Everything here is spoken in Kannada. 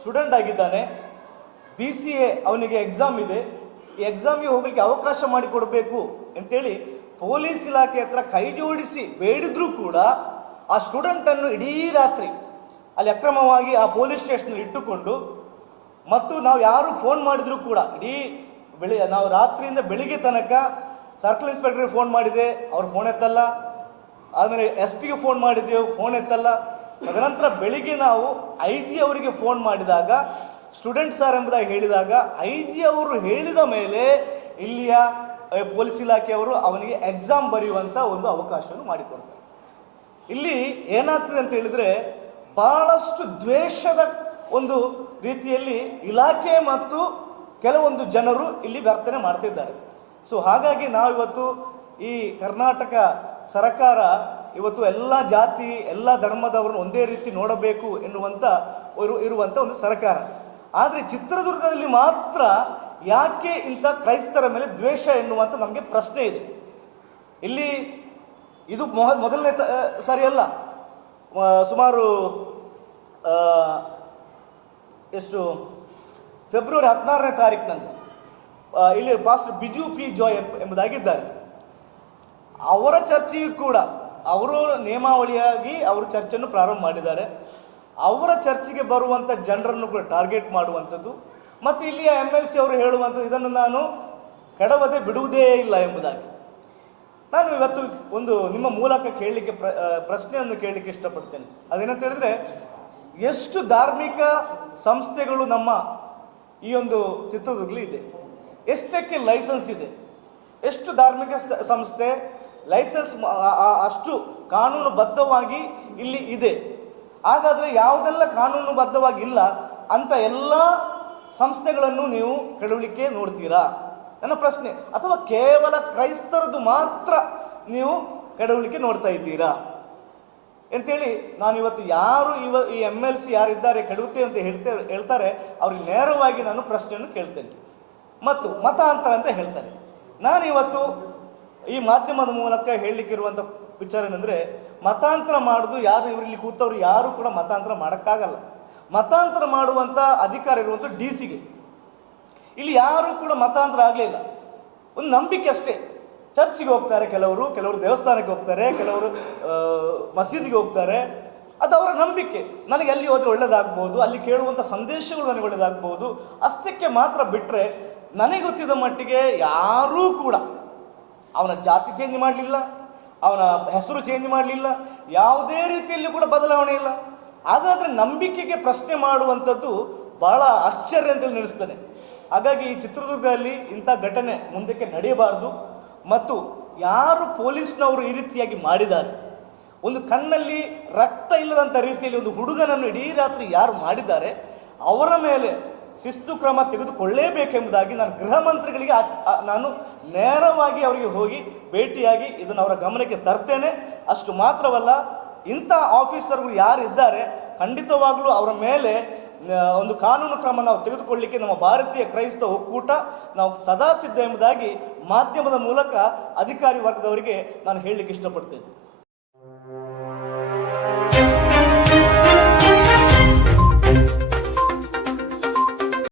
ಸ್ಟೂಡೆಂಟ್ ಆಗಿದ್ದಾನೆ ಬಿ ಸಿ ಎ ಅವನಿಗೆ ಎಕ್ಸಾಮ್ ಇದೆ, ಈ ಎಕ್ಸಾಮ್ಗೆ ಹೋಗಲಿಕ್ಕೆ ಅವಕಾಶ ಮಾಡಿಕೊಡಬೇಕು ಅಂತೇಳಿ ಪೊಲೀಸ್ ಇಲಾಖೆ ಹತ್ರ ಕೈ ಜೋಡಿಸಿ ಬೇಡಿದ್ರೂ ಕೂಡ ಆ ಸ್ಟೂಡೆಂಟನ್ನು ಇಡೀ ರಾತ್ರಿ ಅಲ್ಲಿ ಅಕ್ರಮವಾಗಿ ಆ ಪೊಲೀಸ್ ಸ್ಟೇಷನ್ ಇಟ್ಟುಕೊಂಡು ಮತ್ತು ನಾವು ಯಾರು ಫೋನ್ ಮಾಡಿದ್ರು ಕೂಡ, ಇಡೀ ಬೆಳಿ, ನಾವು ರಾತ್ರಿಯಿಂದ ಬೆಳಿಗ್ಗೆ ತನಕ ಸರ್ಕಲ್ ಇನ್ಸ್ಪೆಕ್ಟ್ರಿಗೆ ಫೋನ್ ಮಾಡಿದೆ, ಅವ್ರು ಫೋನ್ ಎತ್ತಲ್ಲ. ಆಮೇಲೆ ಎಸ್ ಪಿಗೆ ಫೋನ್ ಮಾಡಿದ್ದೆವು ಫೋನ್ ಎತ್ತಲ್ಲ. ತದನಂತರ ಬೆಳಿಗ್ಗೆ ನಾವು ಐ ಜಿ ಅವರಿಗೆ ಫೋನ್ ಮಾಡಿದಾಗ, ಸ್ಟೂಡೆಂಟ್ ಸರ್ ಎಂಬುದಾಗಿ ಹೇಳಿದಾಗ ಐ ಜಿ ಅವರು ಹೇಳಿದ ಮೇಲೆ ಇಲ್ಲಿಯ ಪೊಲೀಸ್ ಇಲಾಖೆಯವರು ಅವನಿಗೆ ಎಕ್ಸಾಮ್ ಬರೆಯುವಂಥ ಒಂದು ಅವಕಾಶವನ್ನು ಮಾಡಿಕೊಡ್ತಾರೆ. ಇಲ್ಲಿ ಏನಾಗ್ತದೆ ಅಂತ ಹೇಳಿದ್ರೆ, ಬಹಳಷ್ಟು ದ್ವೇಷದ ಒಂದು ರೀತಿಯಲ್ಲಿ ಇಲಾಖೆ ಮತ್ತು ಕೆಲವೊಂದು ಜನರು ಇಲ್ಲಿ ವರ್ತನೆ ಮಾಡ್ತಿದ್ದಾರೆ. ಸೊ, ಹಾಗಾಗಿ ನಾವಿವತ್ತು ಈ ಕರ್ನಾಟಕ ಸರ್ಕಾರ ಇವತ್ತು ಎಲ್ಲ ಜಾತಿ, ಎಲ್ಲ ಧರ್ಮದವ್ರನ್ನ ಒಂದೇ ರೀತಿ ನೋಡಬೇಕು ಎನ್ನುವಂಥ ಇರು ಇರುವಂಥ ಒಂದು ಸರ್ಕಾರ. ಆದರೆ ಚಿತ್ರದುರ್ಗದಲ್ಲಿ ಮಾತ್ರ ಯಾಕೆ ಇಂಥ ಕ್ರೈಸ್ತರ ಮೇಲೆ ದ್ವೇಷ ಎನ್ನುವಂಥ ನಮಗೆ ಪ್ರಶ್ನೆ ಇದೆ. ಇಲ್ಲಿ ಇದು ಮೊದಲನೇ ತ ಸಾರಿ ಅಲ್ಲ. ಸುಮಾರು ಎಷ್ಟು, ಫೆಬ್ರವರಿ ಹದಿನಾರನೇ ತಾರೀಕಿನಂದು ಇಲ್ಲಿ ಪಾಸ್ಟರ್ ಬಿಜು ಪಿ ಜಾಯ್ ಎಂಬುದಾಗಿದ್ದಾರೆ. ಅವರ ಚರ್ಚೆಯು ಕೂಡ ಅವರು ನಿಯಮಾವಳಿಯಾಗಿ ಅವರು ಚರ್ಚನ್ನು ಪ್ರಾರಂಭ ಮಾಡಿದ್ದಾರೆ. ಅವರ ಚರ್ಚೆಗೆ ಬರುವಂಥ ಜನರನ್ನು ಕೂಡ ಟಾರ್ಗೆಟ್ ಮಾಡುವಂಥದ್ದು. ಮತ್ತು ಇಲ್ಲಿಯ ಎಂ ಎಲ್ ಸಿ ಅವರು ಹೇಳುವಂಥದ್ದು, ಇದನ್ನು ನಾನು ಕೆಡವದೆ ಬಿಡುವುದೇ ಇಲ್ಲ ಎಂಬುದಾಗಿ. ನಾನು ಇವತ್ತು ಒಂದು ನಿಮ್ಮ ಮೂಲಕ ಕೇಳಲಿಕ್ಕೆ ಪ್ರ ಪ್ರಶ್ನೆಯನ್ನು ಕೇಳಲಿಕ್ಕೆ ಇಷ್ಟಪಡ್ತೇನೆ. ಅದೇನಂತ ಹೇಳಿದ್ರೆ, ಎಷ್ಟು ಧಾರ್ಮಿಕ ಸಂಸ್ಥೆಗಳು ನಮ್ಮ ಈ ಒಂದು ಚಿತ್ರದುರ್ಗಲಿ ಇದೆ. ಎಷ್ಟಕ್ಕೆ ಲೈಸೆನ್ಸ್ ಇದೆ. ಎಷ್ಟು ಧಾರ್ಮಿಕ ಸಂಸ್ಥೆ ಲೈಸೆನ್ಸ್ ಅಷ್ಟು ಕಾನೂನುಬದ್ಧವಾಗಿ ಇಲ್ಲಿ ಇದೆ. ಹಾಗಾದರೆ ಯಾವುದೆಲ್ಲ ಕಾನೂನುಬದ್ಧವಾಗಿ ಇಲ್ಲ ಅಂತ ಎಲ್ಲ ಸಂಸ್ಥೆಗಳನ್ನು ನೀವು ಕೆಡವಲಿಕ್ಕೆ ನೋಡ್ತೀರಾ? ನನ್ನ ಪ್ರಶ್ನೆ, ಅಥವಾ ಕೇವಲ ಕ್ರೈಸ್ತರದ್ದು ಮಾತ್ರ ನೀವು ಕೆಡವಲಿಕ್ಕೆ ನೋಡ್ತಾ ಇದ್ದೀರಾ? ಅಂತೇಳಿ ನಾನು ಇವತ್ತು ಯಾರು ಇವ ಈ ಎಂ ಎಲ್ ಸಿ ಯಾರಿದ್ದಾರೆ, ಕೆಡುತ್ತೆ ಅಂತ ಹೇಳ್ತೇ ಹೇಳ್ತಾರೆ, ಅವ್ರಿಗೆ ನೇರವಾಗಿ ನಾನು ಪ್ರಶ್ನೆಯನ್ನು ಕೇಳ್ತೇನೆ. ಮತ್ತು ಮತಾಂತರ ಅಂತ ಹೇಳ್ತಾರೆ. ನಾನು ಇವತ್ತು ಈ ಮಾಧ್ಯಮದ ಮೂಲಕ ಹೇಳಲಿಕ್ಕಿರುವಂಥ ವಿಚಾರ ಏನಂದರೆ, ಮತಾಂತರ ಮಾಡೋದು ಯಾರು ಇವರಲ್ಲಿ ಕೂತವ್ರು ಯಾರು ಕೂಡ ಮತಾಂತರ ಮಾಡೋಕ್ಕಾಗಲ್ಲ. ಮತಾಂತರ ಮಾಡುವಂಥ ಅಧಿಕಾರ ಇರುವಂಥ ಡಿ ಸಿಗೆ. ಇಲ್ಲಿ ಯಾರು ಕೂಡ ಮತಾಂತರ ಆಗಲಿಲ್ಲ. ಒಂದು ನಂಬಿಕೆ ಅಷ್ಟೇ. ಚರ್ಚಿಗೆ ಹೋಗ್ತಾರೆ ಕೆಲವರು ಕೆಲವರು ದೇವಸ್ಥಾನಕ್ಕೆ ಹೋಗ್ತಾರೆ, ಕೆಲವರು ಮಸೀದಿಗೆ ಹೋಗ್ತಾರೆ. ಅದು ಅವರ ನಂಬಿಕೆ. ನನಗೆ ಅಲ್ಲಿ ಹೋದರೆ ಒಳ್ಳೇದಾಗ್ಬೋದು, ಅಲ್ಲಿ ಕೇಳುವಂಥ ಸಂದೇಶಗಳು ನನಗೆ ಒಳ್ಳೇದಾಗ್ಬೋದು, ಅಷ್ಟಕ್ಕೆ ಮಾತ್ರ ಬಿಟ್ಟರೆ ನನಗೆ ಗೊತ್ತಿದ್ದ ಮಟ್ಟಿಗೆ ಯಾರೂ ಕೂಡ ಅವನ ಜಾತಿ ಚೇಂಜ್ ಮಾಡಲಿಲ್ಲ, ಅವನ ಹೆಸರು ಚೇಂಜ್ ಮಾಡಲಿಲ್ಲ, ಯಾವುದೇ ರೀತಿಯಲ್ಲಿ ಕೂಡ ಬದಲಾವಣೆ ಇಲ್ಲ. ಹಾಗಾದರೆ ನಂಬಿಕೆಗೆ ಪ್ರಶ್ನೆ ಮಾಡುವಂಥದ್ದು ಬಹಳ ಆಶ್ಚರ್ಯ ಅಂತೇಳಿ ನಡೆಸ್ತಾನೆ ಹಾಗಾಗಿ ಈ ಚಿತ್ರದುರ್ಗದಲ್ಲಿ ಇಂಥ ಘಟನೆ ಮುಂದಕ್ಕೆ ನಡೆಯಬಾರದು. ಮತ್ತು ಯಾರು ಪೊಲೀಸ್ನವರು ಈ ರೀತಿಯಾಗಿ ಮಾಡಿದ್ದಾರೆ? ಒಂದು ಕಣ್ಣಲ್ಲಿ ರಕ್ತ ಇಲ್ಲದಂಥ ರೀತಿಯಲ್ಲಿ ಒಂದು ಹುಡುಗನನ್ನು ಇಡೀ ರಾತ್ರಿ ಯಾರು ಮಾಡಿದ್ದಾರೆ? ಅವರ ಮೇಲೆ ಶಿಸ್ತು ಕ್ರಮ ತೆಗೆದುಕೊಳ್ಳೇಬೇಕೆಂಬುದಾಗಿ ನಾನು ಗೃಹ ಮಂತ್ರಿಗಳಿಗೆ ನಾನು ನೇರವಾಗಿ ಅವರಿಗೆ ಹೋಗಿ ಭೇಟಿಯಾಗಿ ಇದನ್ನು ಅವರ ಗಮನಕ್ಕೆ ತರ್ತೇನೆ. ಅಷ್ಟು ಮಾತ್ರವಲ್ಲ, ಇಂಥ ಆಫೀಸರ್ಗಳು ಯಾರು ಇದ್ದಾರೆ ಖಂಡಿತವಾಗಲೂ ಅವರ ಮೇಲೆ ಒಂದು ಕಾನೂನು ಕ್ರಮ ನಾವು ತೆಗೆದುಕೊಳ್ಳಿಕ್ಕೆ ನಮ್ಮ ಭಾರತೀಯ ಕ್ರೈಸ್ತ ಒಕ್ಕೂಟ ನಾವು ಸದಾ ಸಿದ್ಧ ಎಂಬುದಾಗಿ ಮಾಧ್ಯಮದ ಮೂಲಕ ಅಧಿಕಾರಿ ವರ್ಗದವರಿಗೆ ನಾನು ಹೇಳಲಿಕ್ಕೆ ಇಷ್ಟಪಡ್ತೇನೆ.